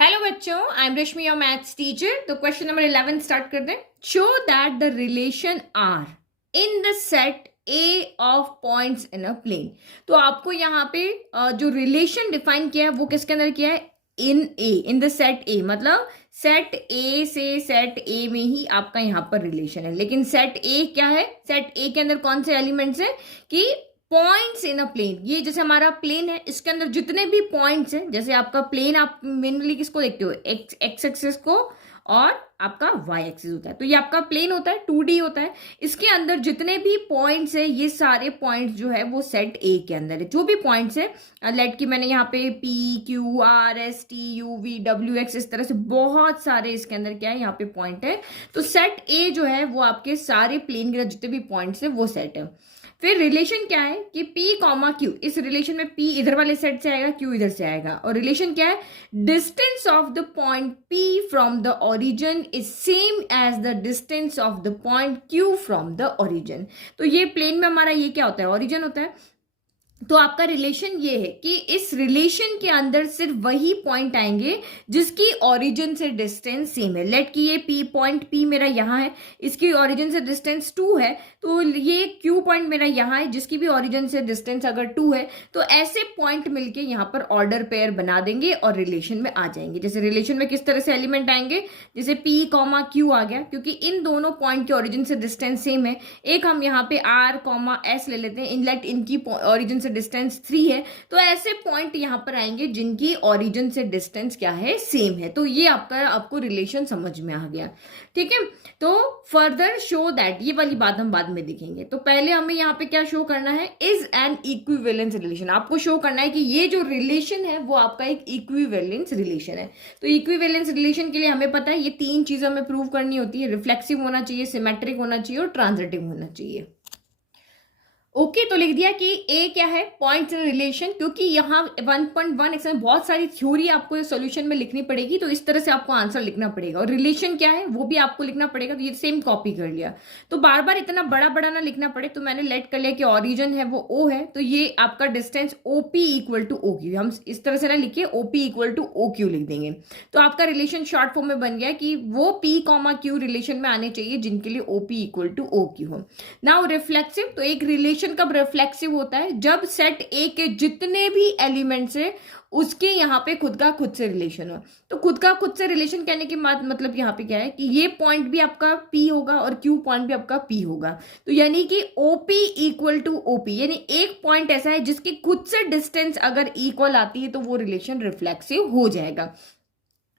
Hello बच्चों, I am Rashmi your maths teacher. तो question number 11 start करते हैं। Show that the relation R in the set A of points in a plane. तो आपको यहाँ पे जो रिलेशन डिफाइन किया है वो किसके अंदर किया है? इन ए, इन द सेट ए, मतलब सेट ए से सेट ए में ही आपका यहाँ पर रिलेशन है। लेकिन सेट ए क्या है? सेट ए के अंदर कौन से एलिमेंट्स है कि पॉइंट्स इन अ प्लेन। ये जैसे हमारा प्लेन है, इसके अंदर जितने भी पॉइंट्स हैं, जैसे आपका प्लेन आप मेनली किसको देखते हो? एक्स एक्सिस को, और आपका वाई एक्सिस होता है। तो ये आपका प्लेन होता है, 2D होता है। इसके अंदर जितने भी पॉइंट्स है, ये सारे पॉइंट्स जो है वो सेट ए के अंदर है। जो भी पॉइंट्स है, लेट की मैंने यहाँ पे P Q R S T U V W x, इस तरह से बहुत सारे इसके अंदर क्या है, यहाँ पे पॉइंट है। तो सेट ए जो है वो आपके सारे प्लेन के जितने भी पॉइंट्स है वो सेट है। फिर रिलेशन क्या है कि P कॉमा Q, इस रिलेशन में P इधर वाले सेट से आएगा, Q इधर से आएगा। और रिलेशन क्या है? Distance of the point P from the origin is same as the distance of the point Q from the origin. तो ये प्लेन में हमारा ये क्या होता है? ओरिजिन होता है। तो आपका रिलेशन ये है कि इस रिलेशन के अंदर सिर्फ वही पॉइंट आएंगे जिसकी ओरिजिन से डिस्टेंस सेम है। लेट कि ये पी पॉइंट पी मेरा यहाँ है, इसकी ओरिजिन से डिस्टेंस 2 है, तो ये क्यू पॉइंट मेरा यहाँ है जिसकी भी ओरिजिन से डिस्टेंस अगर 2 है, तो ऐसे पॉइंट मिलके यहाँ पर ऑर्डर पेयर बना देंगे और रिलेशन में आ जाएंगे। जैसे रिलेशन में किस तरह से एलिमेंट आएंगे, जैसे पी कॉमा क्यू आ गया, क्योंकि इन दोनों पॉइंट के ओरिजिन से डिस्टेंस सेम है। एक हम यहाँ पे आर कॉमा एस ले लेते हैं, इनलेट इनकी ओरिजिन से डिस्टेंस 3 है, तो ऐसे पॉइंट यहां पर आएंगे जिनकी ओरिजिन से डिस्टेंस क्या है? सेम है। तो ये आपको रिलेशन समझ में आ गया, ठीक है। तो फर्दर शो दैट, ये वाली बात हम बाद में देखेंगे। तो पहले हमें यहाँ पे क्या शो करना है? Is an equivalence relation. आपको शो करना है कि ये जो रिलेशन है वो आपका एक इक्विवेलेंस रिलेशन है। तो इक्विवेलेंस रिलेशन के लिए हमें पता है ये 3 चीजें हमें प्रूव करनी होती है। रिफ्लेक्सिव होना चाहिए, सिमेट्रिक होना चाहिए और ट्रांजिटिव होना चाहिए। ओके, तो लिख दिया कि ए क्या है? Points in relation. क्योंकि यहाँ 1.1 एक्स में बहुत सारी थ्योरी आपको सोल्यूशन में लिखनी पड़ेगी, तो इस तरह से आपको आंसर लिखना पड़ेगा। और रिलेशन क्या है वो भी आपको लिखना पड़ेगा। तो ये सेम कॉपी कर लिया, तो बार बार इतना बड़ा बड़ा ना लिखना पड़े, तो मैंने लेट कर लिया कि ओरिजिन है वो ओ है, तो ये आपका distance OP equal to O Q. हम इस तरह से ना लिखिए, OP equal to O Q लिख देंगे। तो आपका रिलेशन शॉर्ट फॉर्म में बन गया कि वो पी कॉमा क्यू रिलेशन में आने चाहिए जिनके लिए OP equal to O Q हो। नाउ रिफ्लेक्सिव, तो एक रिलेशन कब रिफ्लेक्सिव होता है? जब सेट ए के जितने भी एलिमेंट्स है उसके यहाँ पे खुद का खुद से रिलेशन हो। तो खुद का खुद से रिलेशन कहने की बात मतलब यहाँ पे क्या है कि ये पॉइंट भी आपका P होगा और Q पॉइंट भी आपका P होगा। तो यानी कि OP इक्वल टू OP, यानी एक पॉइंट ऐसा है जिसकी खुद से डिस्टेंस अगर इक्वल आती है तो वो रिलेशन रिफ्लेक्सिव हो जाएगा।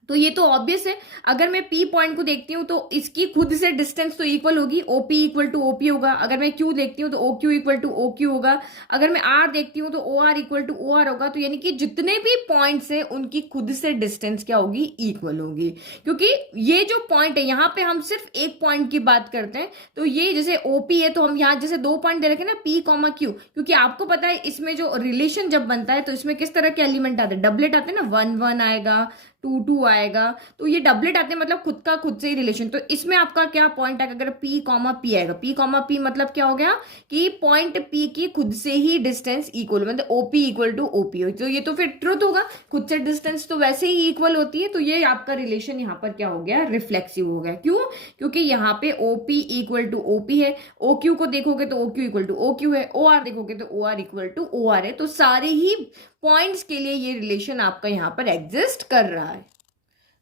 तो ये तो ऑब्वियस है। अगर मैं P पॉइंट को देखती हूँ तो इसकी खुद से डिस्टेंस तो इक्वल होगी, OP इक्वल टू OP होगा। अगर मैं Q देखती हूँ तो OQ इक्वल टू OQ होगा। अगर मैं R देखती हूँ तो OR इक्वल टू OR होगा। तो यानी कि जितने भी पॉइंट्स हैं उनकी खुद से डिस्टेंस क्या होगी? इक्वल होगी। क्योंकि ये जो पॉइंट है यहाँ पे हम सिर्फ एक पॉइंट की बात करते हैं। तो ये जैसे OP है तो हम यहाँ जैसे 2 पॉइंट दे रखे ना, P कॉमा Q, क्योंकि आपको पता है इसमें जो रिलेशन जब बनता है तो इसमें किस तरह के एलिमेंट आते हैं? डबलेट आते हैं ना, 1 1 आएगा, 2 2 आएगा। तो ये डबलेट आते हैं, मतलब खुद का खुद से ही रिलेशन। तो इसमें आपका क्या पॉइंट आएगा? अगर P कॉमा P आएगा, P कॉमा P मतलब क्या हो गया कि पॉइंट P की खुद से ही डिस्टेंस इक्वल, मतलब OP इक्वल टू OP हो। तो ये तो फिर ट्रुथ होगा, खुद से डिस्टेंस तो वैसे ही इक्वल होती है। तो ये आपका रिलेशन यहाँ पर क्या हो गया? रिफ्लेक्सिव हो गया। क्यों? क्योंकि यहाँ पे OP इक्वल टू OP है, OQ को देखोगे तो OQ इक्वल टू OQ है, OR देखोगे तो OR इक्वल टू OR है। तो सारे ही पॉइंट्स के लिए ये रिलेशन आपका यहाँ पर एग्जिस्ट कर रहा है।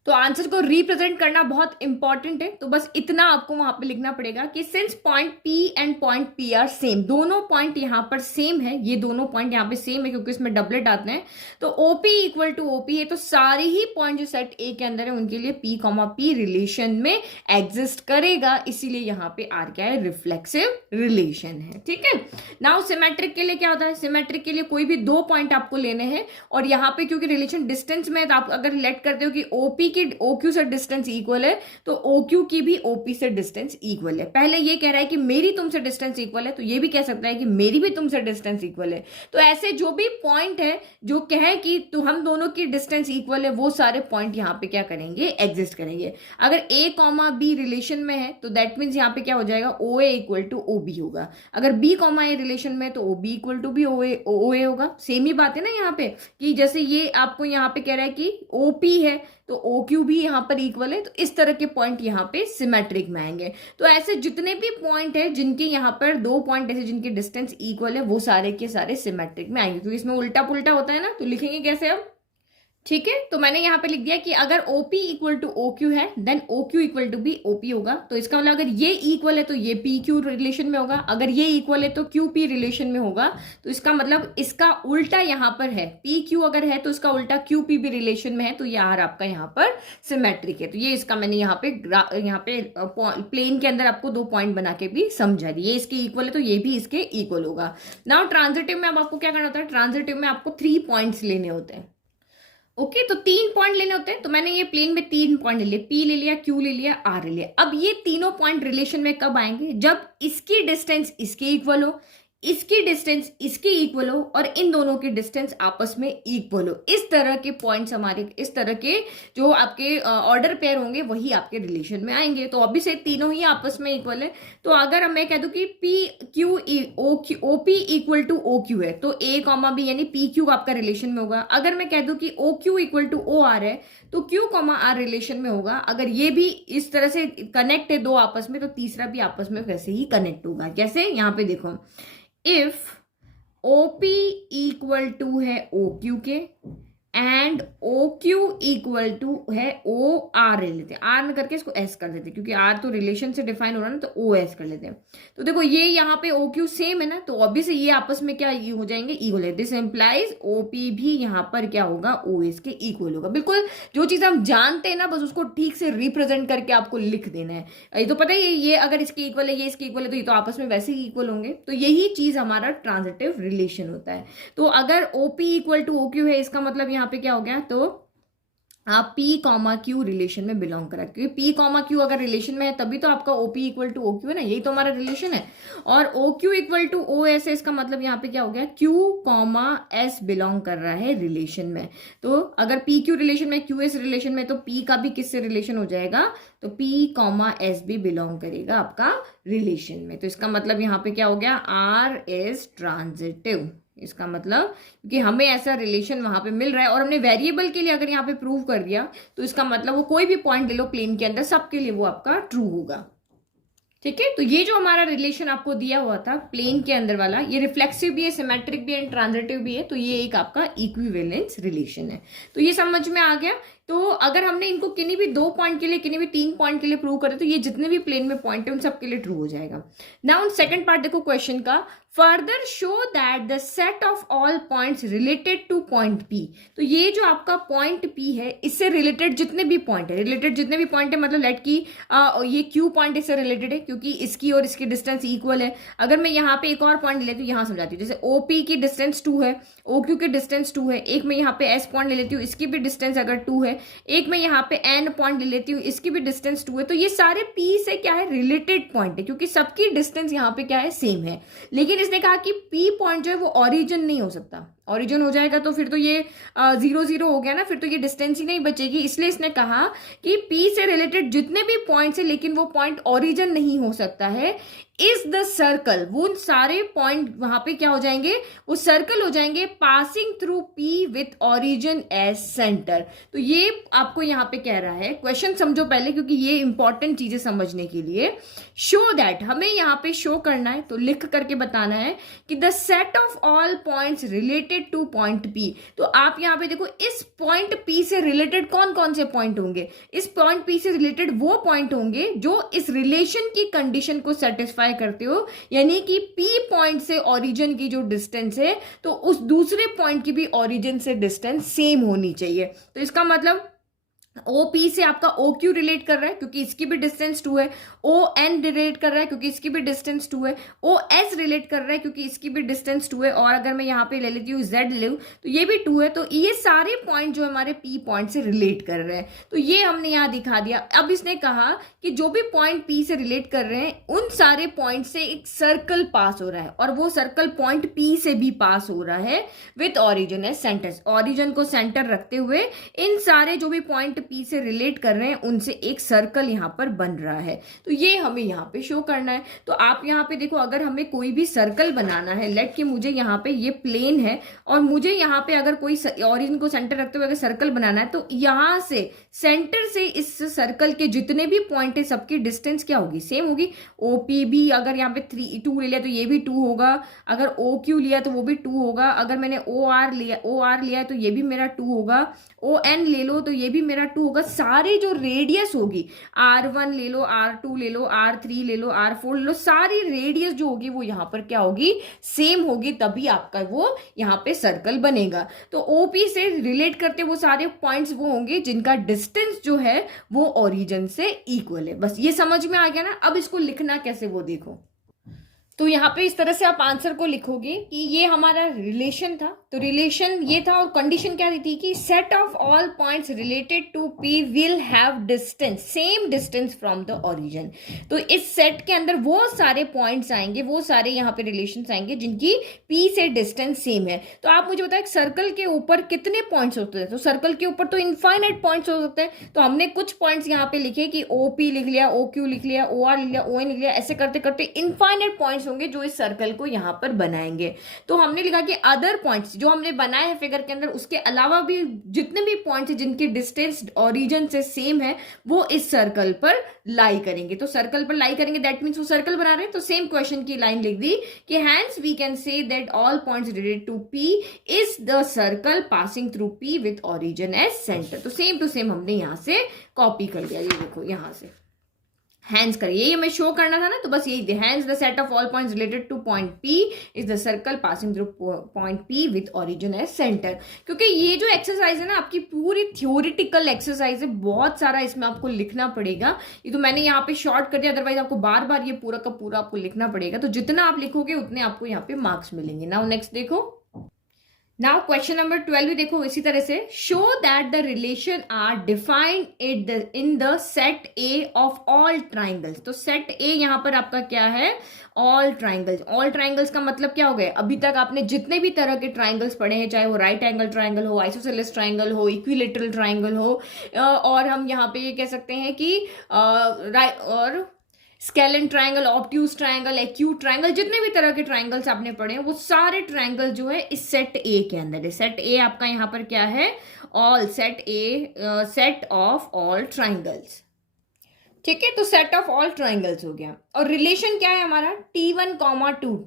तो आंसर को रिप्रेजेंट करना बहुत इंपॉर्टेंट है। तो बस इतना आपको वहां पे लिखना पड़ेगा कि since point P and point P are same, दोनों पॉइंट यहाँ पर सेम है, ये दोनों पॉइंट यहाँ पे सेम है क्योंकि इसमें डबलेट आते हैं। तो OP इक्वल टू OP है, तो सारे ही पॉइंट जो सेट A के अंदर है उनके लिए P कॉमा P रिलेशन में एग्जिस्ट करेगा। इसीलिए यहाँ पे आर क्या है? रिफ्लेक्सिव रिलेशन है, ठीक है। नाउ सिमेट्रिक के लिए क्या होता है? सिमेट्रिक के लिए कोई भी 2 पॉइंट आपको लेने हैं, और यहाँ पे क्योंकि रिलेशन डिस्टेंस में है तो आप अगर लेट करते हो कि OP की OQ से डिस्टेंस इक्वल है तो OQ की भी OP से डिस्टेंस इक्वल है। पहले ये कह रहा है कि मेरी तुमसे डिस्टेंस इक्वल है, तो ये भी कह सकता है कि मेरी भी तुमसे डिस्टेंस इक्वल है। तो ऐसे जो भी पॉइंट है जो कहे कि तो हम दोनों की डिस्टेंस इक्वल है, वो सारे पॉइंट यहाँ पे क्या करेंगे, एग्जिस्ट करेंगे। अगर A कॉमा B रिलेशन में है तो दैट मीन्स यहाँ पे क्या हो जाएगा, OA इक्वल टू OB होगा। अगर B कॉमा A रिलेशन में है तो OB इक्वल टू भी OA होगा। सेम ही बात है ना यहाँ पे, कि जैसे ये आपको यहाँ पे कह रहा है कि OP है तो OQ भी यहाँ पर इक्वल है, तो इस तरह के पॉइंट यहाँ पे सिमेट्रिक में आएंगे। तो ऐसे जितने भी पॉइंट है जिनके यहाँ पर दो पॉइंट ऐसे जिनके डिस्टेंस इक्वल है, वो सारे के सारे सिमेट्रिक में आएंगे। क्योंकि इसमें उल्टा पुल्टा होता है ना, तो लिखेंगे कैसे अब, ठीक है। तो मैंने यहाँ पे लिख दिया कि अगर OP इक्वल टू OQ है देन OQ इक्वल टू भी OP होगा। तो इसका मतलब अगर ये इक्वल है तो ये PQ रिलेशन में होगा, अगर ये इक्वल है तो QP रिलेशन में होगा। तो इसका मतलब इसका उल्टा यहाँ पर है, PQ अगर है तो इसका उल्टा QP भी रिलेशन में है, तो ये R आपका यहाँ पर सिमेट्रिक है। तो ये इसका मैंने यहाँ पे प्लेन के अंदर आपको दो पॉइंट बना के भी समझा दिया, ये इसके इक्वल है तो ये भी इसके इक्वल होगा। नाउ ट्रांजिटिव में अब आपको क्या करना होता है, ट्रांजिटिव में आपको 3 पॉइंट्स लेने होते हैं। ओके तो 3 पॉइंट लेने होते हैं। तो मैंने ये प्लेन में 3 पॉइंट ले लिए, P ले लिया, Q ले लिया, R ले लिया। अब ये तीनों पॉइंट रिलेशन में कब आएंगे, जब इसकी डिस्टेंस इसके इक्वल हो, इसकी डिस्टेंस इसके इक्वल हो और इन दोनों की डिस्टेंस आपस में इक्वल हो। इस तरह के पॉइंट्स हमारे, इस तरह के जो आपके ऑर्डर पेयर होंगे वही आपके रिलेशन में आएंगे। तो अभी से तीनों ही आपस में इक्वल है। तो अगर मैं कह दूं कि OP इक्वल टू OQ है तो A कॉमा B यानी PQ आपका रिलेशन में होगा। अगर मैं कह दूं कि OQ इक्वल टू OR है तो Q कॉमा R रिलेशन में होगा। अगर ये भी इस तरह से कनेक्ट है दो आपस में, तो तीसरा भी आपस में वैसे ही कनेक्ट होगा। कैसे, यहाँ पे देखो, इफ OP इक्वल टू है OQ के एंड OQ इक्वल टू है OR ले लेते हैं, R में करके इसको S कर देते हैं क्योंकि R तो रिलेशन से डिफाइन हो रहा है ना, तो OS कर लेते हैं। तो देखो ये यहाँ पे OQ सेम है ना, तो ऑब्वियसली ये आपस में क्या हो जाएंगे, इक्वल है। दिस इंप्लाइज OP भी यहाँ पर क्या होगा, OS के इक्वल होगा। बिल्कुल जो चीज हम जानते हैं ना, बस उसको ठीक से रिप्रेजेंट करके आपको लिख देना है। ये तो पता ही है, ये अगर इसके इक्वल है, ये इसके इक्वल है, तो ये तो आपस में वैसे ही इक्वल होंगे। तो यही चीज हमारा ट्रांजिटिव रिलेशन होता है। तो अगर OP इक्वल टू OQ है, इसका मतलब यहाँ पे क्या हो गया, तो आप P कॉमा Q रिलेशन में बिलोंग करा, क्योंकि P कॉमा Q अगर रिलेशन में है तभी तो आपका OP इक्वल टू OQ है ना, यही तो हमारा रिलेशन है। और OQ इक्वल टू OS है, इसका मतलब यहाँ पे क्या हो गया, Q कॉमा S बिलोंग कर रहा है रिलेशन में। तो अगर PQ रिलेशन में, QS रिलेशन में, तो P का भी किससे रिलेशन हो जाएगा, तो P कॉमा S भी बिलोंग करेगा आपका रिलेशन में। तो इसका मतलब यहाँ पे क्या हो गया, R इज ट्रांजिटिव। इसका मतलब क्योंकि हमें ऐसा रिलेशन वहां पे मिल रहा है और हमने वेरिएबल के लिए अगर यहाँ पे प्रूव कर दिया, तो इसका मतलब वो कोई भी पॉइंट ले लो प्लेन के अंदर, सबके लिए वो आपका ट्रू होगा। ठीक है, तो ये जो हमारा रिलेशन आपको दिया हुआ था प्लेन के अंदर वाला, ये रिफ्लेक्सिव भी है, सिमेट्रिक भी है, ट्रांजिटिव भी है। तो ये एक आपका इक्विवेलेंस रिलेशन है। तो ये समझ में आ गया। तो अगर हमने इनको किन्हीं भी 2 पॉइंट के लिए, किन्हीं भी 3 पॉइंट के लिए प्रूव करे, तो ये जितने भी प्लेन में पॉइंट है उन सबके लिए ट्रू हो जाएगा। नाउ सेकंड पार्ट देखो क्वेश्चन का, further show that the set of all points related to point P। तो ये जो आपका पॉइंट P है, इससे रिलेटेड जितने भी पॉइंट है, रिलेटेड जितने भी पॉइंट है, मतलब लेट की ये Q पॉइंट इससे रिलेटेड है क्योंकि इसकी और इसकी डिस्टेंस इक्वल है। अगर मैं यहाँ पे एक और पॉइंट ले लेती हूँ, यहाँ समझाती हूँ, जैसे OP की डिस्टेंस 2 है, OQ की डिस्टेंस 2 है, एक मैं यहाँ पे S पॉइंट ले लेती हूँ, इसकी भी डिस्टेंस अगर 2 है, एक मैं यहाँ पे N पॉइंट ले लेती हूँ, इसकी भी डिस्टेंस 2 है। तो ये सारे P से क्या है, रिलेटेड पॉइंट है क्योंकि सबकी डिस्टेंस यहाँ पे क्या है, सेम है। लेकिन इसने कहा कि P पॉइंट जो है वो ऑरिजिन नहीं हो सकता, ऑरिजिन हो जाएगा तो फिर तो ये 0 0 हो गया ना, फिर तो ये डिस्टेंस ही नहीं बचेगी। इसलिए इसने कहा कि P से रिलेटेड जितने भी पॉइंट्स है लेकिन वो पॉइंट ऑरिजिन नहीं हो सकता है, इज द सर्कल, वो सारे पॉइंट वहां पे क्या हो जाएंगे, वो सर्कल हो जाएंगे, passing through P with origin as centre. तो ये आपको यहाँ पे कह रहा है, क्वेश्चन समझो पहले क्योंकि ये इंपॉर्टेंट चीजें समझने के लिए। शो दैट, हमें यहाँ पे शो करना है, तो लिख करके बताना है कि the set of all points related to point P। तो आप यहाँ पे देखो, इस पॉइंट P से रिलेटेड कौन कौन से पॉइंट होंगे, इस पॉइंट P से रिलेटेड वो पॉइंट होंगे जो इस रिलेशन की कंडीशन को सेटिस्फाई करते हो, यानी कि P पॉइंट से ओरिजिन की जो डिस्टेंस है, तो उस दूसरे पॉइंट की भी ओरिजिन से डिस्टेंस सेम होनी चाहिए। तो इसका मतलब ओ पी से आपका ओ क्यू रिलेट कर रहा है क्योंकि इसकी भी डिस्टेंस 2 है, ओ एन रिलेट कर रहा है क्योंकि इसकी भी डिस्टेंस 2 है, ओ एस रिलेट कर रहा है क्योंकि इसकी भी डिस्टेंस 2 है, और अगर मैं यहाँ पे ले लेती हूँ जेड ले तो ये भी 2 है। तो ये सारे पॉइंट जो हमारे पी पॉइंट से रिलेट कर रहे हैं, तो ये हमने यहाँ दिखा दिया। अब इसने कहा कि जो भी पॉइंट पी से रिलेट कर रहे हैं उन सारे पॉइंट से एक सर्कल पास हो रहा है, और वो सर्कल पॉइंट पी से भी पास हो रहा है with origin as centre. Origin को सेंटर रखते हुए इन सारे जो भी पॉइंट पी से रिलेट कर रहे हैं उनसे एक सर्कल यहां पर बन रहा है। तो ये हमें यहां पे शो करना है। तो आप यहां पे देखो, अगर हमें कोई भी सर्कल बनाना है, लेट कि मुझे यहां पे ये प्लेन है और मुझे यहां पे अगर कोई ऑरिजिन को सेंटर रखते हुए अगर सर्कल बनाना है, तो यहां से सेंटर से इस सर्कल के जितने भी पॉइंट है सबकी डिस्टेंस क्या होगी, सेम होगी। ओपी भी अगर यहाँ पे 2 ले लिया तो ये भी 2 होगा, अगर ओ क्यू लिया तो वो भी 2 होगा, अगर मैंने ओ आर लिया तो ये भी मेरा 2 होगा, ओ एन ले लो तो ये भी मेरा 2 होगा। सारी जो रेडियस होगी, R1 ले लो, R2 ले लो, R3 ले लो, R4 ले लो, सारी रेडियस जो होगी वो यहाँ पर क्या होगी, सेम होगी, तभी आपका वो यहाँ पे सर्कल बनेगा। तो ओपी से रिलेट करते वो सारे पॉइंट्स वो होंगे जिनका डिस्टेंस जो है वो ओरिजिन से इक्वल है। बस ये समझ में आ गया ना। अब इसको लिखना कैसे वो देखो। तो यहाँ पे इस तरह से आप आंसर को लिखोगे कि ये हमारा रिलेशन था, तो रिलेशन ये था और कंडीशन क्या थी कि set of all points related to P will have distance, same distance from the origin. तो इस सेट के अंदर वो सारे पॉइंट्स आएंगे, वो सारे यहाँ पे रिलेशंस आएंगे जिनकी पी से डिस्टेंस सेम है। तो आप मुझे बताएं सर्कल के ऊपर कितने पॉइंट्स होते हैं, तो सर्कल के ऊपर तो इनफाइनाइट पॉइंट्स हो सकते हैं। तो हमने कुछ पॉइंट्स यहाँ पे लिखे कि ओ पी लिख लिया, ओ क्यू लिख लिया, ओ आर लिख लिया, ओ एन लिख लिया, ऐसे करते करते इनफाइनाइट पॉइंट्स होंगे जो इस सर्कल को यहां पर बनाएंगे। तो हमने लिखा कि अदर पॉइंट्स जो हमने बनाए हैं फिगर के अंदर, उसके अलावा भी जितने भी पॉइंट्स हैं जिनकी डिस्टेंस ओरिजिन से सेम है वो इस सर्कल पर लाई करेंगे। तो सर्कल पर लाई करेंगे दैट मींस वो सर्कल बना रहे हैं। तो सेम क्वेश्चन की लाइन लिख दी कि hence we can say that all points related to P is the circle passing through P with origin as centre. तो सेम टू सेम हमने यहां से कॉपी कर लिया। ये देखो यहां से हैंस करिए, ये हमें शो करना था ना, तो बस यही hence the set of all points related to point P is the circle passing through point P with origin as centre. क्योंकि ये जो एक्सरसाइज है ना आपकी पूरी थ्योरेटिकल एक्सरसाइज है, बहुत सारा इसमें आपको लिखना पड़ेगा। ये तो मैंने यहाँ पे शॉर्ट कर दिया, अदरवाइज आपको बार बार ये पूरा का पूरा आपको लिखना पड़ेगा। तो जितना आप लिखोगे उतने आपको यहाँ पे मार्क्स मिलेंगे। नाउ नेक्स्ट देखो, नाउ क्वेश्चन नंबर 12 भी देखो इसी तरह से, show that the relation R defined in the set A of all triangles. तो सेट ए यहां पर आपका क्या है, ऑल ट्राइंगल्स। ऑल ट्राइंगल्स का मतलब क्या हो गया, अभी तक आपने जितने भी तरह के ट्राइंगल्स पढ़े हैं, चाहे वो राइट एंगल ट्राइंगल हो, आइसोसेलेस ट्राइंगल हो, इक्विलेटरल ट्राइंगल हो, और हम यहाँ पे ये कह सकते हैं कि और scalene triangle, obtuse triangle, acute triangle, जितने भी तरह के ट्राइंगल्स आपने पढ़े हैं वो सारे ट्राइंगल जो है इस सेट ए के अंदर है। सेट ए आपका यहां पर क्या है, all set A, set of all triangles. ठीक है, तो सेट ऑफ ऑल ट्राइंगल्स हो गया। और रिलेशन क्या है हमारा, T1,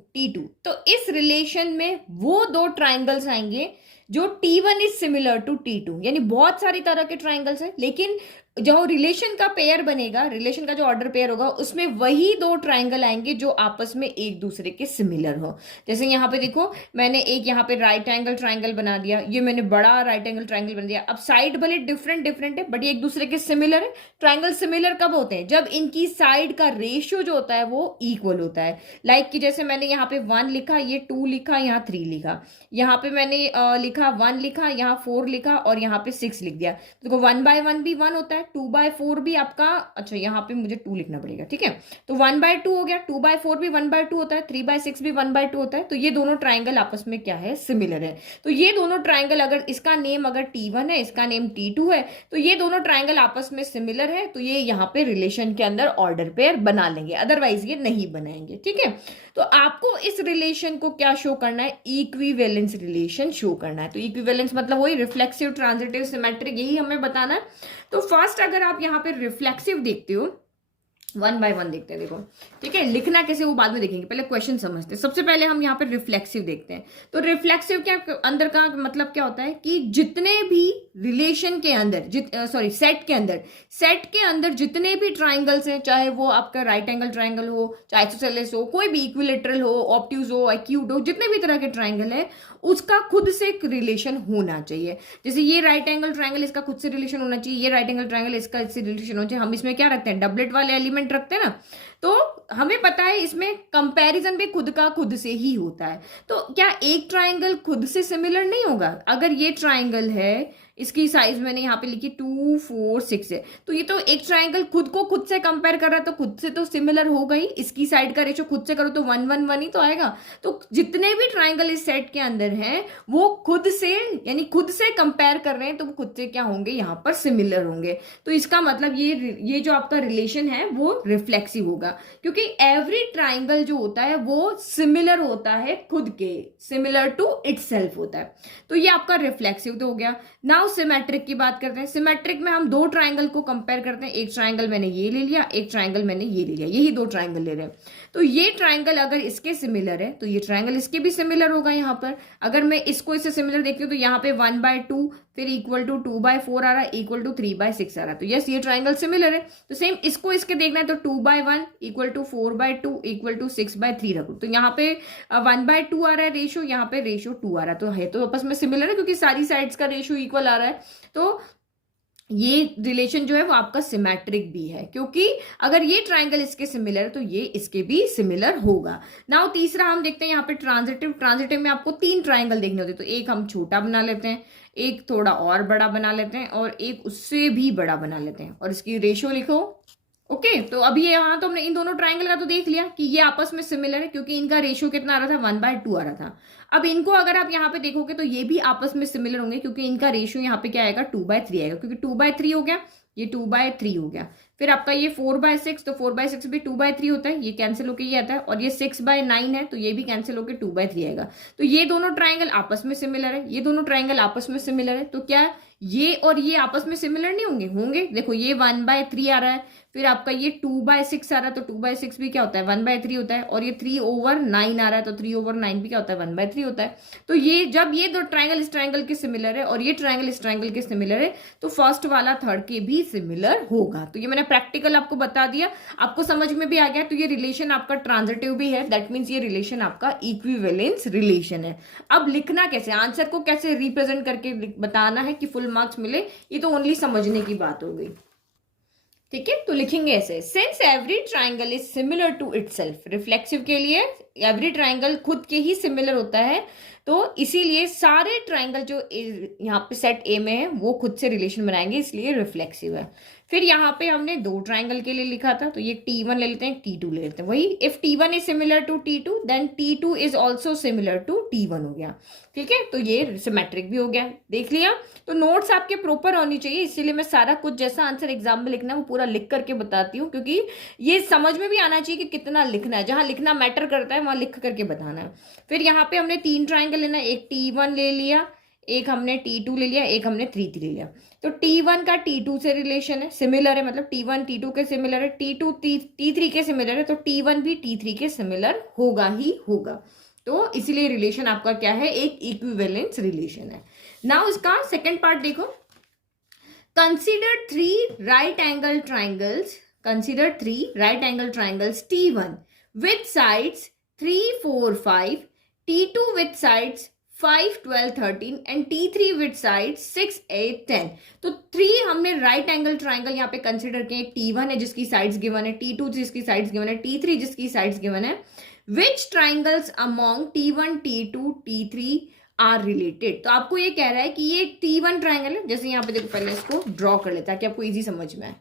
T2। तो इस रिलेशन में वो दो ट्राइंगल्स आएंगे जो T1 is similar to T2, यानी बहुत सारी तरह के ट्राइंगल्स है, लेकिन जो रिलेशन का पेयर बनेगा, रिलेशन का जो ऑर्डर पेयर होगा उसमें वही दो ट्राइंगल आएंगे जो आपस में एक दूसरे के सिमिलर हो। जैसे यहाँ पे देखो, मैंने एक यहाँ पे राइट एंगल ट्राइंगल बना दिया, ये मैंने बड़ा राइट एंगल ट्राइंगल बना दिया। अब साइड भले डिफरेंट है बट ये एक दूसरे के सिमिलर है। ट्राइंगल सिमिलर कब होते हैं, जब इनकी साइड का रेशियो जो होता है वो इक्वल होता है। लाइक कि जैसे मैंने यहाँ पे 1 लिखा, ये 2 लिखा, यहाँ 3 लिखा, यहाँ पे मैंने लिखा 1 लिखा, यहाँ 4 लिखा और यहाँ पे 6 लिख दिया। तो देखो 1/1 भी 1 होता है, 2/4 भी आपका, अच्छा यहाँ पे मुझे 2 लिखना पड़ेगा, ठीक है। तो 1/2 हो गया, 2/4 भी 1/2 होता है, 3/6 भी 1/2 होता है। तो ये दोनों ट्राइंगल आपस में क्या है, सिमिलर है। तो ये दोनों ट्राइंगल, अगर इसका नेम अगर T1 है, इसका नेम T2 है, तो ये दोनों ट्राइंगल आपस में सिमिलर है, तो ये यहाँ पे रिलेशन के अंदर ऑर्डर पेयर बना लेंगे, अदरवाइज ये नहीं बनाएंगे। ठीक है, तो आपको इस रिलेशन को क्या शो करना है, इक्विवेलेंस रिलेशन शो करना है। तो इक्विवेलेंस मतलब वही रिफ्लेक्सिव, ट्रांजिटिव, सिमेट्रिक, यही हमें बताना है। तो फर्स्ट अगर आप यहाँ पे रिफ्लेक्सिव देखते हो, 1 by 1 देखते हैं, देखो ठीक है। लिखना कैसे वो बाद में देखेंगे, पहले क्वेश्चन समझते हैं। सबसे पहले हम यहाँ पे रिफ्लेक्सिव देखते हैं। तो रिफ्लेक्सिव क्या अंदर का मतलब क्या होता है कि जितने भी रिलेशन के अंदर, सेट के अंदर जितने भी ट्राइंगल्स हैं, चाहे वो आपका राइट एंगल ट्राइंगल हो, चाहे आइसोसेलेस हो, कोई भी इक्विलेटरल हो, ऑब्ट्यूज हो, एक्यूट हो, जितने भी तरह के ट्राइंगल है, उसका खुद से रिलेशन होना चाहिए। जैसे ये राइट एंगल ट्राइंगल, इसका खुद से रिलेशन होना चाहिए, ये राइट एंगल ट्राइंगल, इसका इससे रिलेशन होना चाहिए। हम इसमें क्या रखते हैं, डबलेट वाले एलिमेंट रखते हैं ना, तो हमें पता है इसमें कंपैरिजन भी खुद का खुद से ही होता है। तो क्या एक ट्राइंगल खुद से सिमिलर नहीं होगा? अगर ये ट्राइंगल है, इसकी साइज मैंने यहाँ पे लिखी 2 4 6 है, तो ये तो एक ट्राइंगल खुद को खुद से कंपेयर कर रहा है, तो खुद से तो सिमिलर होगा ही। इसकी साइड का रेशो खुद से करो तो 1 1 1 ही तो आएगा। तो जितने भी ट्राइंगल इस सेट के अंदर हैं वो खुद से, यानी खुद से कंपेयर कर रहे हैं, तो वो खुद से क्या होंगे, यहाँ पर सिमिलर होंगे। तो इसका मतलब ये जो आपका रिलेशन है वो रिफ्लेक्सिव होगा, क्योंकि एवरी ट्राइंगल जो होता है वो सिमिलर होता है खुद के, सिमिलर टू इटसेल्फ होता है। तो ये आपका रिफ्लेक्सिव तो हो गया। नाउ सिमेट्रिक की बात करते हैं। सिमेट्रिक में हम दो ट्राइंगल को कंपेयर करते हैं, एक ट्राइंगल मैंने ये ले लिया, एक ट्राइंगल मैंने ये ले लिया, यही दो ट्राइंगल ले रहे हैं। तो ये ट्राइंगल अगर इसके सिमिलर है तो ये ट्राइंगल इसके भी सिमिलर होगा। यहाँ पर अगर मैं इसको इससे सिमिलर देखती हूँ तो यहाँ पे 1/2 फिर इक्वल टू 2/4 आ रहा है, इक्वल टू 3/6 आ रहा है, तो यस ये ट्राइंगल सिमिलर है। तो सेम इसको इसके देखना है तो 2/1 इक्वल टू 4/2 इक्वल टू 6/3 रखो, तो यहाँ पे 1/2 आ रहा है रेशो, यहाँ पे रेशो 2 आ रहा है, तो है तो आपस में सिमिलर है क्योंकि सारी साइड्स का रेशो इक्वल आ रहा है। तो ये रिलेशन जो है वो आपका सिमेट्रिक भी है, क्योंकि अगर ये ट्राइंगल इसके सिमिलर है तो ये इसके भी सिमिलर होगा। नाउ तीसरा हम देखते हैं यहाँ पे ट्रांजिटिव। ट्रांजिटिव में आपको 3 ट्राइंगल देखने होते हैं, तो एक हम छोटा बना लेते हैं, एक थोड़ा और बड़ा बना लेते हैं, और एक उससे भी बड़ा बना लेते हैं, और इसकी रेशो लिखो। ओके तो अभी यहाँ तो हमने इन दोनों ट्राइंगल का तो देख लिया कि ये आपस में सिमिलर है, क्योंकि इनका रेशियो कितना आ रहा था, 1/2 आ रहा था। अब इनको अगर आप यहाँ पे देखोगे तो ये भी आपस में सिमिलर होंगे, क्योंकि इनका रेशियो यहाँ पे क्या आएगा, 2/3 आएगा, क्योंकि 2/3 हो गया, ये 2/3 हो गया। फिर आपका ये 4/6, तो 4/6 भी 2/3 होता है, ये कैंसिल होकर ये आता है, और ये 6/9 है तो ये भी कैंसिल होकर 2/3 आएगा। तो ये दोनों ट्राइंगल आपस में सिमिलर है, ये दोनों ट्राइंगल आपस में सिमिलर है। तो क्या ये और ये आपस में सिमिलर नहीं होंगे? होंगे। देखो ये 1/3 आ रहा है, फिर आपका ये 2/6 आ रहा है, तो 2/6 भी क्या होता है, 1/3 होता है, और ये 3/9 आ रहा है, तो 3/9 भी क्या होता है, 1/3 होता है। तो ये जब ये दो ट्राइंगल इस ट्राइंगल के सिमिलर है और ये ट्राइंगल इस ट्राइंगल के सिमिलर है, तो फर्स्ट वाला थर्ड के भी सिमिलर होगा। तो ये मैंने प्रैक्टिकल आपको बता दिया, आपको समझ में भी आ गया। तो ये रिलेशन आपका ट्रांजिटिव भी है, दैट मीन्स ये रिलेशन आपका इक्विवेलेंस रिलेशन है। अब लिखना कैसे, आंसर को कैसे रिप्रेजेंट करके बताना है कि फुल मार्क्स मिले, ये तो ओनली समझने की बात हो गई। ठीक है, तो लिखेंगे ऐसे, since every triangle is similar to itself. Reflexive के लिए एवरी ट्राइंगल खुद के ही सिमिलर होता है, तो इसीलिए सारे ट्राइंगल जो यहाँ पे सेट ए में है वो खुद से रिलेशन बनाएंगे, इसलिए रिफ्लेक्सिव है। फिर यहाँ पे हमने दो ट्राइंगल के लिए लिखा था, तो ये T1 ले लेते हैं, T2 ले लेते हैं। वही if T1 is similar to T2 then T2 is also similar to T1 हो गया। ठीक है, तो ये सिमेट्रिक भी हो गया, देख लिया। तो नोट्स आपके प्रॉपर होनी चाहिए, इसीलिए मैं सारा कुछ जैसा आंसर एग्जाम में लिखना है वो पूरा लिख करके बताती हूँ, क्योंकि ये समझ में भी आना चाहिए कि कितना लिखना है, जहां लिखना मैटर करता है वहां लिख करके बताना है। फिर यहाँ पे हमने 3 ट्राइंगल लेना है, एक T1 ले लिया, एक हमने T2 ले लिया, एक हमने T3 ले लिया। तो T1 का T2 से रिलेशन है, सिमिलर है, मतलब T1 T2 के सिमिलर है, T2 T3 के सिमिलर है, तो T1 भी T3 के सिमिलर होगा ही होगा। तो इसीलिए रिलेशन आपका क्या है, एक इक्विवेलेंस रिलेशन है। नाउ इसका सेकंड पार्ट देखो, consider 3 right angle triangles, consider 3 right angle triangles T1 with sides 3 4 5, T2 with sides 5 12 13 and T3 with sides 6 8 10। तो 3 हमने राइट एंगल ट्राइंगल यहाँ पे कंसीडर किए। T1 है जिसकी साइड्स गिवन है, T2 जिसकी साइड्स गिवन है, T3 जिसकी साइड्स गिवन है। Which triangles among T1 T2 T3 are related. तो आपको ये कह रहा है कि ये T1 ट्राइंगल है, जैसे यहाँ पे देखो, पहले इसको ड्रॉ कर लेता है ताकि आपको इजी समझ में आए।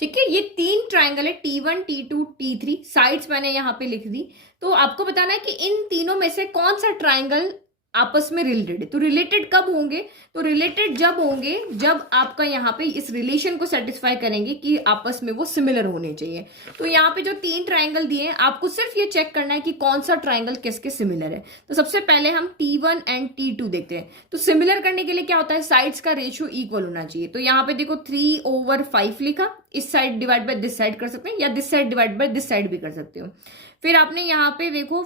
ठीक है, ये 3 ट्राइंगल है, T1 T2 T3, साइड्स मैंने यहाँ पे लिख दी। तो आपको बताना है कि इन तीनों में से कौन सा ट्राइंगल आपस में रिलेटेड है। तो रिलेटेड कब होंगे, तो रिलेटेड जब होंगे जब आपका यहाँ पे इस रिलेशन को सेटिस्फाई करेंगे कि आपस में वो सिमिलर होने चाहिए। तो यहाँ पे जो 3 ट्राइंगल दिए हैं, आपको सिर्फ ये चेक करना है कि कौन सा ट्राइंगल किसके सिमिलर है। तो सबसे पहले हम T1 एंड T2 देखते हैं। तो सिमिलर करने के लिए क्या होता है, साइड्स का रेशियो इक्वल होना चाहिए। तो यहाँ पे देखो 3/5 लिखा, इस side divide by this side कर सकते हैं, या this side divide by this side भी कर सकते हो। फिर आपने यहाँ पे देखो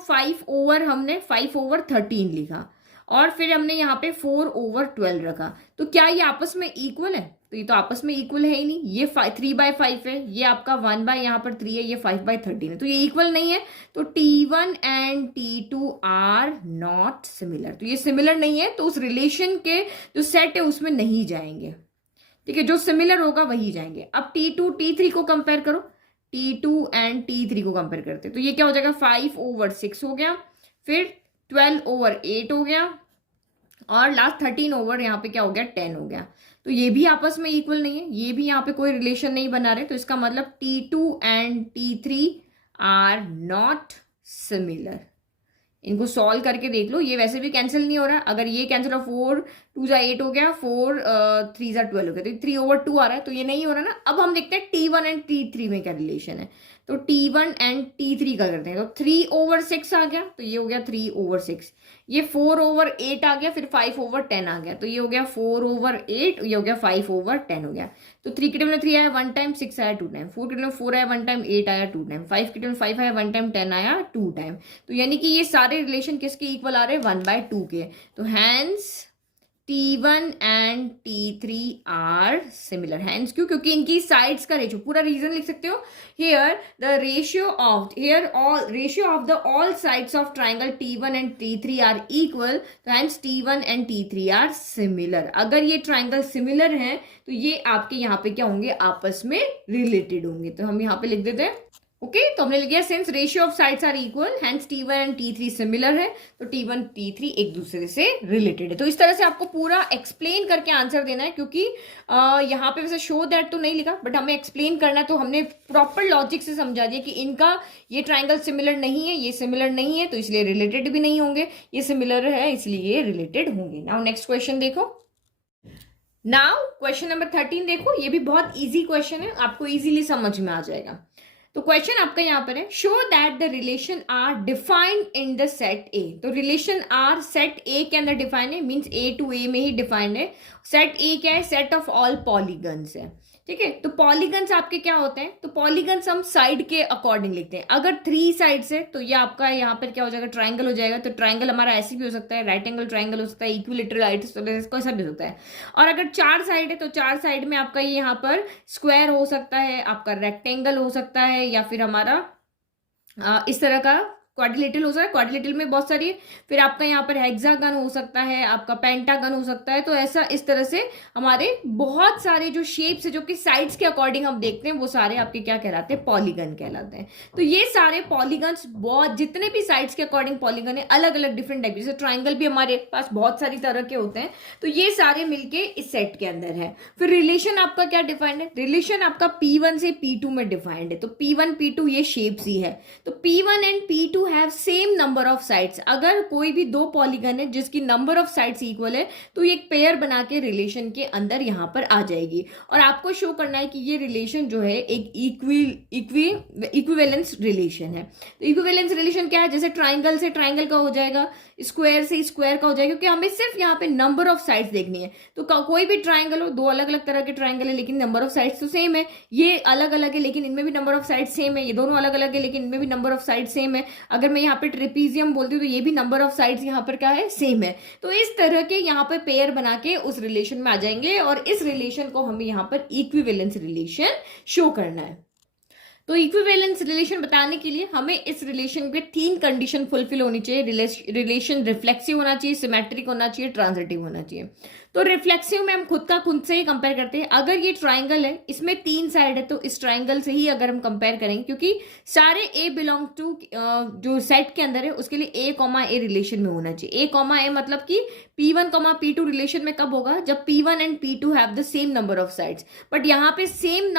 हमने 5/13 लिखा, और फिर हमने यहाँ पे 4/12 रखा, तो क्या ये आपस में इक्वल है? तो ये तो आपस में इक्वल है ही नहीं। ये 3/5 है, ये आपका 1 यहाँ पर 3 है, ये 5/13 है, तो ये इक्वल नहीं है। तो T1 and T2 are not similar, तो ये सिमिलर नहीं है, तो उस रिलेशन के जो सेट है उसमें नहीं जाएंगे। ठीक है, जो सिमिलर होगा वही जाएंगे। अब T2 T3 को कंपेयर करो, T2 एंड T3 को कंपेयर करते हैं, तो ये क्या हो जाएगा, 5/6 हो गया, फिर 12/8 हो गया, और लास्ट 13 यहाँ पे क्या हो गया, 10 हो गया। तो ये भी आपस में इक्वल नहीं है, ये भी यहाँ पे कोई रिलेशन नहीं बना रहे, तो इसका मतलब T2 and T3 are not similar. इनको सॉल्व करके देख लो, ये वैसे भी कैंसिल नहीं हो रहा। अगर ये कैंसिल हो, 4×2 = 8 हो गया, 4×3 = 12 हो गया, तो 3/2 आ रहा है, तो ये नहीं हो रहा ना। अब हम देखते हैं T1 एंड T3 में क्या रिलेशन है, तो T1 एंड T3 का करते हैं। तो 3/6 आ गया, तो ये हो गया 3/6, ये 4/8 आ गया, फिर 5/10 आ गया, तो ये हो गया 4/8, ये हो गया 5/10 हो गया। तो 3 के टेबल में 3 आया 1 टाइम, 6 आया 2 टाइम, 4 के टेबल में 4 आया 1 टाइम, 8 आया 2 टाइम, 5 के टेबल में 5 आया 1 टाइम, 10 आया 2 टाइम। तो यानी कि ये सारे रिलेशन किसके इक्वल आ रहे हैं, 1/2 के। तो hence T1 and T3 are similar. Hence क्यों, क्योंकि इनकी साइड्स का रेशियो, पूरा रीजन लिख सकते हो, here the ratio of the all sides of triangle T1 and T3 are equal, तो hence T1 and T3 are similar. अगर ये ट्राइंगल सिमिलर है तो ये आपके यहाँ पे क्या होंगे, आपस में रिलेटेड होंगे। तो हम यहाँ पे लिख देते हैं, ओके तो हमने लिख दिया since ratio of sides are equal hence T1 and T3 similar है, तो T1 T3 एक दूसरे से रिलेटेड है। तो इस तरह से आपको पूरा एक्सप्लेन करके आंसर देना है, क्योंकि यहाँ पे वैसे शो दैट तो नहीं लिखा, बट हमें एक्सप्लेन करना है, तो हमने प्रॉपर लॉजिक से समझा दिया कि इनका ये ट्राइंगल सिमिलर नहीं है, ये सिमिलर नहीं है, तो इसलिए रिलेटेड भी नहीं होंगे, ये सिमिलर है इसलिए ये रिलेटेड होंगे। नाउ नेक्स्ट क्वेश्चन देखो। नाउ क्वेश्चन नंबर 13 देखो, ये भी बहुत ईजी क्वेश्चन है, आपको इजीली समझ में आ जाएगा। तो क्वेश्चन आपका यहाँ पर है, show that the relation R defined in the set A. तो रिलेशन आर सेट ए के अंदर डिफाइन है, मींस A to A में ही डिफाइंड है। सेट ए क्या है, सेट ऑफ ऑल पॉलीगन्स है। ठीक है, तो पॉलीगन्स आपके क्या होते हैं, तो पॉलीगन्स हम साइड के अकॉर्डिंग लिखते हैं। अगर 3 साइड्स है तो ये आपका यहाँ पर क्या हो जाएगा, ट्राइंगल हो जाएगा। तो ट्राइंगल हमारा ऐसे भी हो सकता है, राइट एंगल ट्राइंगल हो सकता है, इक्विलेटरल ऐसा भी हो सकता है। और अगर 4 साइड है तो 4 साइड में आपका ये यहाँ पर स्क्वायर हो सकता है, आपका रेक्टेंगल हो सकता है, या फिर हमारा इस तरह का क्वाड्रिलेटरल हो सकता है। क्वाड्रिलेटरल में बहुत सारी है, फिर आपका यहाँ पर हेक्सागन हो सकता है, आपका पेंटागन हो सकता है। तो ऐसा इस तरह से हमारे बहुत सारे जो शेप्स है जो कि साइड्स के अकॉर्डिंग हम देखते हैं, वो सारे आपके क्या कहलाते हैं, पॉलीगन कहलाते हैं। तो ये सारे पॉलीगन्स, बहुत जितने भी साइड्स के अकॉर्डिंग पॉलीगन है, अलग अलग डिफरेंट टाइप, जैसे ट्राइंगल भी हमारे पास बहुत सारी तरह के होते हैं। तो ये सारे मिलके इस सेट के अंदर है। फिर रिलेशन आपका क्या डिफाइंड है, रिलेशन आपका P1 से P2 में डिफाइंड है। तो P1 P2 ये शेप्स ही है। तो P1 and P2 have same number of sides. अगर कोई भी 2 पॉलीगन है जिसकी नंबर ऑफ साइड्स इक्वल है, तो ये एक पेयर बना के रिलेशन के अंदर यहां पर आ जाएगी। और आपको शो करना है कि ये रिलेशन जो है एक इक्विवेलेंस रिलेशन है। तो इक्विवेलेंस रिलेशन क्या है, जैसे ट्राइंगल से ट्राइंगल का हो जाएगा, स्क्वायर से स्क्वायर का हो जाएगा, क्योंकि हमें सिर्फ यहाँ पे नंबर ऑफ साइड्स देखनी है। तो कोई भी ट्राइंगल हो, 2 अलग अलग तरह के ट्राइंगल है लेकिन नंबर ऑफ साइड्स तो सेम है, ये अलग अलग है लेकिन इनमें भी नंबर ऑफ साइड्स सेम है, ये दोनों अलग अलग है लेकिन इनमें भी नंबर ऑफ साइड्स सेम है। अगर मैं यहाँ पे ट्रेपीजियम बोलती हूँ तो ये भी नंबर ऑफ साइड्स यहाँ पर क्या है, सेम है। तो इस तरह के यहाँ पर पेयर बना के उस रिलेशन में आ जाएंगे, और इस रिलेशन को हमें यहाँ पर इक्विवेलेंस रिलेशन शो करना है। तो इक्विवेलेंस रिलेशन बताने के लिए हमें इस रिलेशन पे 3 कंडीशन फुलफिल होनी चाहिए। रिलेशन रिफ्लेक्सिव होना चाहिए, सिमेट्रिक होना चाहिए, ट्रांजिटिव होना चाहिए। तो रिफ्लेक्सिव में हम खुद से ही कंपेयर करते हैं। अगर ये ट्राइंगल है, इसमें 3 साइड है, तो इस ट्राइंगल से ही अगर हम कंपेयर करेंगे, क्योंकि सारे A बिलोंग टू जो सेट के अंदर है उसके लिए A, A रिलेशन में होना चाहिए। A, मतलब कि P1, P2 रिलेशन में कब होगा, जब P1 and P2 have the same number of sides. But यहाँ पे सेम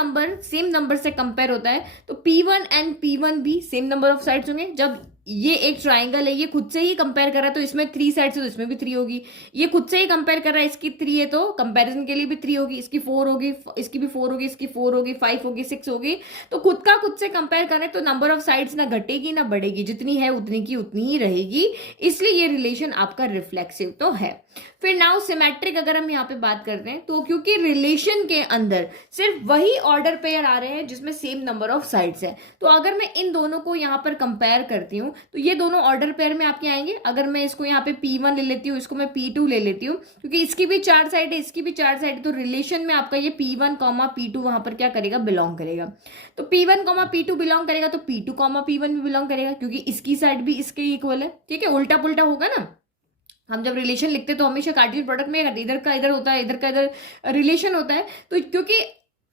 नंबर से कंपेयर होता है, तो P1 एंड P1 भी सेम नंबर ऑफ साइड्स होंगे। जब ये एक ट्राइंगल है, ये खुद से ही कंपेयर कर रहा है, तो इसमें 3 साइड्स है तो इसमें भी 3 होगी। ये खुद से ही कंपेयर कर रहा है, इसकी 3 है तो कंपैरिजन के लिए भी 3 होगी, इसकी 4 होगी, इसकी भी 4 होगी, इसकी 4 होगी, 5 होगी, 6 होगी। तो खुद से कंपेयर करें तो नंबर ऑफ साइड्स ना घटेगी ना बढ़ेगी, जितनी है उतनी की उतनी ही रहेगी। इसलिए ये रिलेशन आपका रिफ्लेक्सिव तो है। फिर नाउ सिमेट्रिक अगर हम यहाँ पे बात करते हैं तो क्योंकि रिलेशन के अंदर सिर्फ वही ऑर्डर पेयर आ रहे हैं जिसमें सेम नंबर ऑफ साइड्स है, तो अगर मैं इन दोनों को यहाँ पर कंपेयर करती हूँ तो ये दोनों ऑर्डर पेयर में आपके आएंगे। अगर मैं इसको यहाँ पे P1 ले लेती हूँ, इसको मैं P2 ले लेती हूँ, क्योंकि इसकी भी 4 साइड है, इसकी भी 4 साइड है, तो रिलेशन में आपका ये P1 P2 वहां पर क्या करेगा, बिलोंग करेगा। तो P1 P2 बिलोंग करेगा तो P2 P1 भी बिलोंग करेगा, क्योंकि इसकी साइड भी इसके इक्वल है। ठीक है, उल्टा पुल्टा होगा ना। हम जब रिलेशन लिखते हैं तो हमेशा कार्टेशियन प्रोडक्ट में इधर का इधर होता है, इधर का इधर रिलेशन होता है। तो क्योंकि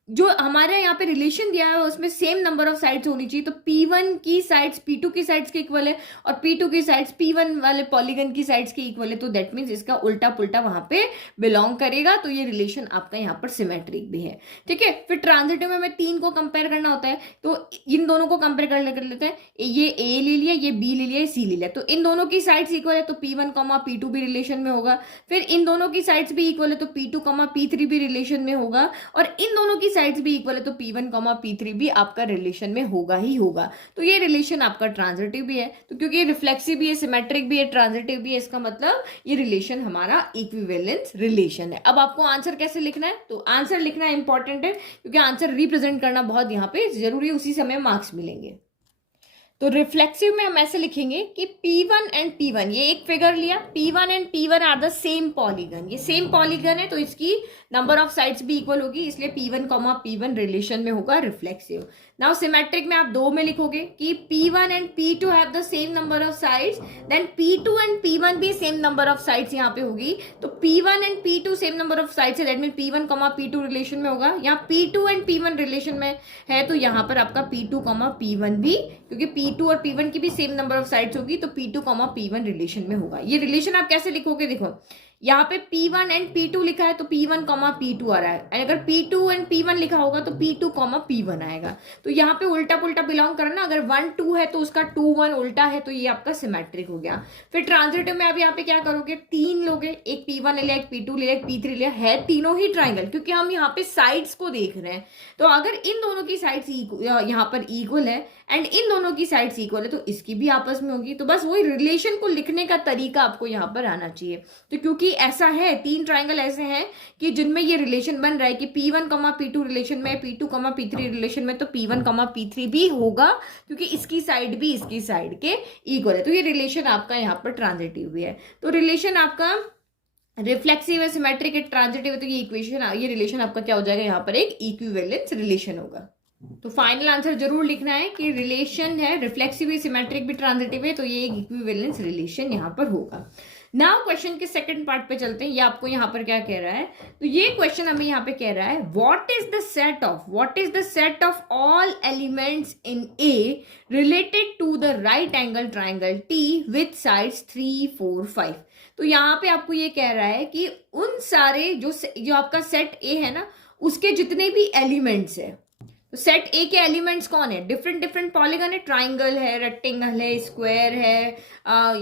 जो हमारे यहाँ पे रिलेशन दिया है उसमें सेम नंबर ऑफ साइड्स होनी चाहिए, तो P1 की साइड्स P2 की साइड्स के इक्वल है और P2 की साइड्स P1 वाले पॉलीगन की साइड्स के इक्वल है, तो दैट मीन्स इसका उल्टा पुल्टा वहां पे बिलोंग करेगा। तो ये रिलेशन आपका यहाँ पर सिमेट्रिक भी है। ठीक है, फिर ट्रांजिटिव में हमें 3 को कंपेयर करना होता है, तो इन दोनों को कंपेयर कर लेते हैं। ये A ले लिया, ये B ले लिया, ये C ले लिया, तो इन दोनों की साइड्स इक्वल है तो P1 P2 भी रिलेशन में होगा। फिर इन दोनों की साइड्स भी इक्वल है तो P2 P3 भी रिलेशन में होगा, और इन दोनों की साइड्स भी इक्वल है तो P1 P3 भी आपका रिलेशन में होगा ही होगा। तो ये रिलेशन आपका ट्रांजिटिव भी है, तो क्योंकि ये रिफ्लेक्सिव भी है, सिमेट्रिक भी है, ट्रांजिटिव भी है, इसका मतलब ये रिलेशन हमारा इक्विवेलेंस रिलेशन है। अब आपको आंसर कैसे लिखना है, तो आंसर लिखना इंपॉर्टेंट है क्योंकि आंसर रिप्रेजेंट करना बहुत यहाँ पे जरूरी है, उसी समय मार्क्स मिलेंगे। तो रिफ्लेक्सिव में हम ऐसे लिखेंगे कि P1 एंड P1, ये एक फिगर लिया, P1 and P1 are the same polygon, ये सेम पॉलीगन है तो इसकी नंबर ऑफ साइड्स भी इक्वल होगी, इसलिए P1 P1 रिलेशन में होगा रिफ्लेक्सिव। नाउ सिमेट्रिक में आप 2 में लिखोगे कि P1 and P2 have the same number of sides, then P2 and P1 भी सेम नंबर ऑफ साइड्स यहाँ पे होगी, तो P1 and P2 same number of sides है, that mean P1 P2 relation में होगा। यहाँ P2 एंड P1 रिलेशन में है तो यहाँ पर आपका P2 P1 भी, क्योंकि P2 और P1 की भी सेम नंबर ऑफ साइड्स होगी तो P2 P1 रिलेशन में होगा। ये रिलेशन आप कैसे लिखोगे, देखो यहाँ पे P1 एंड P2 लिखा है तो P1 P2 आ रहा है, अगर P2 एंड P1 लिखा होगा तो P2 P1 आएगा। तो यहाँ पे उल्टा पुल्टा बिलोंग करना, अगर 1 2 है तो उसका 2 1 उल्टा है, तो ये आपका सिमेट्रिक हो गया। फिर ट्रांजिटिव में आप यहाँ पे क्या करोगे, 3 लोगे, एक P1 ले लिया, एक P2 ले लिया, एक P3 ले लिया, है तीनों ही ट्राइंगल, क्योंकि हम यहाँ पे साइड्स को देख रहे हैं। तो अगर इन दोनों की साइड्स यहाँ पर इक्वल है एंड इन दोनों की साइड्स इक्वल है तो इसकी भी आपस में होगी। तो बस वही रिलेशन को लिखने का तरीका आपको यहाँ पर आना चाहिए। तो क्योंकि ऐसा है, 3 ट्राइंगल ऐसे हैं कि जिनमें ये रिलेशन बन रहा है कि P1 P2 रिलेशन में, P2 P3 रिलेशन में, तो P1 P3 भी होगा क्योंकि इसकी साइड भी इसकी साइड के इक्वल है। तो ये रिलेशन आपका यहाँ पर ट्रांजिटिव भी है। तो रिलेशन आपका रिफ्लेक्सिव है, सिमेट्रिक है, ट्रांजिटिव है, तो ये इक्वेशन, ये रिलेशन आपका क्या हो जाएगा, यहाँ पर एक इक्विवेलेंस रिलेशन होगा। तो फाइनल आंसर जरूर लिखना है कि रिलेशन है, रिफ्लेक्सिव भी, सिमेट्रिक भी, ट्रांजिटिव है, तो ये एक इक्विवेलेंस रिलेशन यहाँ पर होगा। नाउ क्वेश्चन के सेकंड पार्ट पे चलते हैं। ये आपको यहाँ पर क्या कह रहा है, तो ये क्वेश्चन हमें यहाँ पे कह रहा है what is the set of all elements in A related to the right angle triangle T with sides 3 4 5। तो यहाँ पे आपको ये कह रहा है कि उन सारे जो आपका सेट ए है ना, उसके जितने भी एलिमेंट्स है, तो सेट ए के एलिमेंट्स कौन है, डिफरेंट पॉलीगन है, ट्राइंगल है, रेक्टेंगल है, स्क्वायर है,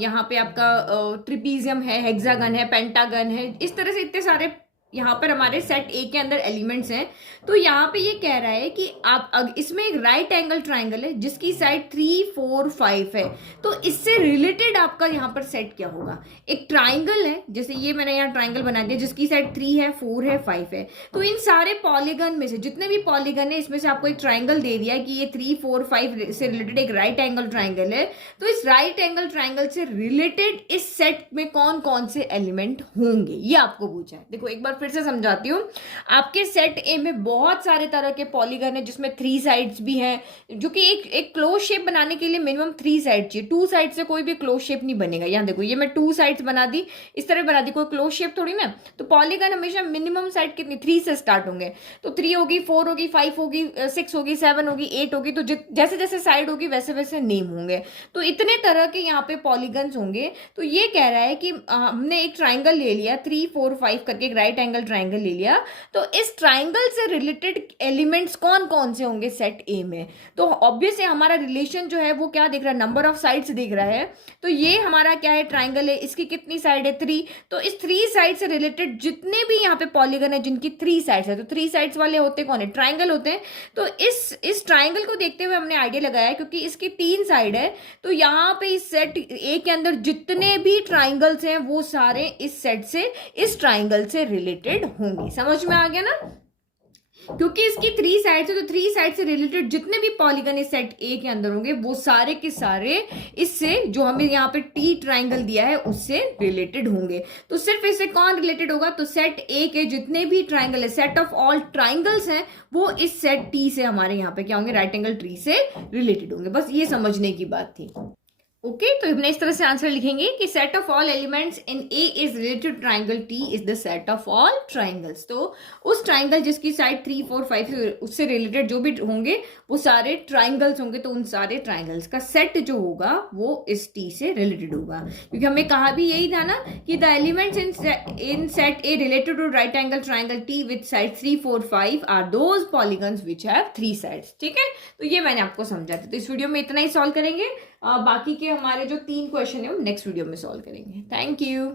यहाँ पे आपका ट्रिपीजियम है, हेक्सागन है, पेंटागन है, इस तरह से इतने सारे यहाँ पर हमारे सेट ए के अंदर एलिमेंट्स हैं। तो यहाँ पे ये कह रहा है कि आप इसमें एक राइट एंगल ट्राइंगल है जिसकी साइड 3 4 5 है, तो इससे रिलेटेड आपका यहाँ पर सेट क्या होगा। एक ट्राइंगल है, जैसे ये मैंने यहाँ ट्राइंगल बना दिया जिसकी साइड 3 है 4 है 5 है, तो इन सारे पॉलीगन में से जितने भी पॉलीगन है इसमें से आपको एक ट्राइंगल दे दिया है कि ये 3 4 5 से रिलेटेड एक राइट एंगल ट्राइंगल है। तो इस राइट एंगल ट्राइंगल से रिलेटेड इस सेट में कौन कौन से एलिमेंट होंगे, ये आपको पूछा है। देखो एक बार फिर से समझाती हूँ, आपके सेट ए में बहुत सारे तरह के पॉलीगन है जिसमें 3 साइड्स भी हैं, जो कि एक क्लोज शेप बनाने के लिए मिनिमम 3 साइड चाहिए, 2 साइड से कोई भी क्लोज शेप नहीं बनेगा। यहाँ देखो ये मैं 2 साइड्स बना दी, इस तरह बना दी, कोई क्लोज शेप थोड़ी ना। तो पॉलीगन हमेशा मिनिमम साइड कितनी, 3 से स्टार्ट होंगे, तो 3 होगी, 4 होगी, 5 होगी, 6 होगी, 7 होगी, 8 होगी, तो जैसे जैसे साइड होगी वैसे वैसे नेम होंगे। तो इतने तरह के यहाँ पे पॉलीगन्स होंगे। तो ये कह रहा है कि हमने एक ट्राइंगल ले लिया 3 4 5 करके, एक राइट एंगल ट्राइंगल ले लिया, तो इस ट्राइंगल से रिलेटेड एलिमेंट्स कौन कौन से होंगे सेट ए में। तो ऑब्वियसली हमारा रिलेशन जो है वो क्या देख रहा है, नंबर ऑफ साइड्स देख रहा है। तो ये हमारा क्या है, ट्राइंगल है, इसकी कितनी साइड है, 3। तो इस 3 साइड से रिलेटेड जितने भी यहाँ पे पॉलीगन है जिनकी 3 साइड्स है, तो 3 साइड्स वाले होते कौन है, ट्राइंगल होते हैं। तो इस ट्राइंगल को देखते हुए हमने आइडिया लगाया क्योंकि इसकी 3 साइड है, तो यहाँ पे इस सेट ए के अंदर जितने भी ट्राइंगल्स हैं वो सारे इस सेट से, इस ट्राइंगल से रिलेटेड होंगे। समझ में आ गया ना, क्योंकि इसकी 3 साइड है, तो 3 साइड से रिलेटेड जितने भी पॉलीगन इस सेट ए के अंदर होंगे वो सारे के सारे इससे, जो हमें यहाँ पे टी ट्राइंगल दिया है उससे रिलेटेड होंगे। तो सिर्फ इससे कौन रिलेटेड होगा, तो सेट ए के जितने भी ट्राइंगल है, सेट ऑफ ऑल ट्राइंगल्स हैं, वो इस सेट टी से हमारे यहाँ पे क्या होंगे, राइट एंगल ट्री से रिलेटेड होंगे। बस ये समझने की बात थी। ओके तो हमने इस तरह से आंसर लिखेंगे कि set of all elements in A is related triangle T is the set of all triangles. तो उस ट्राइंगल जिसकी साइड 3, 4, 5 उससे रिलेटेड जो भी होंगे वो सारे ट्राइंगल्स होंगे, तो उन सारे ट्राइंगल्स का सेट जो होगा वो इस टी से रिलेटेड होगा। क्योंकि हमें कहा भी यही था ना कि the elements in set A related to right angle triangle T with side 3, 4, 5 are those polygons which have 3 sides. ठीक है, तो ये मैंने आपको समझा था। तो इस वीडियो में इतना ही सॉल्व करेंगे, बाकी के हमारे जो 3 क्वेश्चन है वो नेक्स्ट वीडियो में सॉल्व करेंगे। Thank you.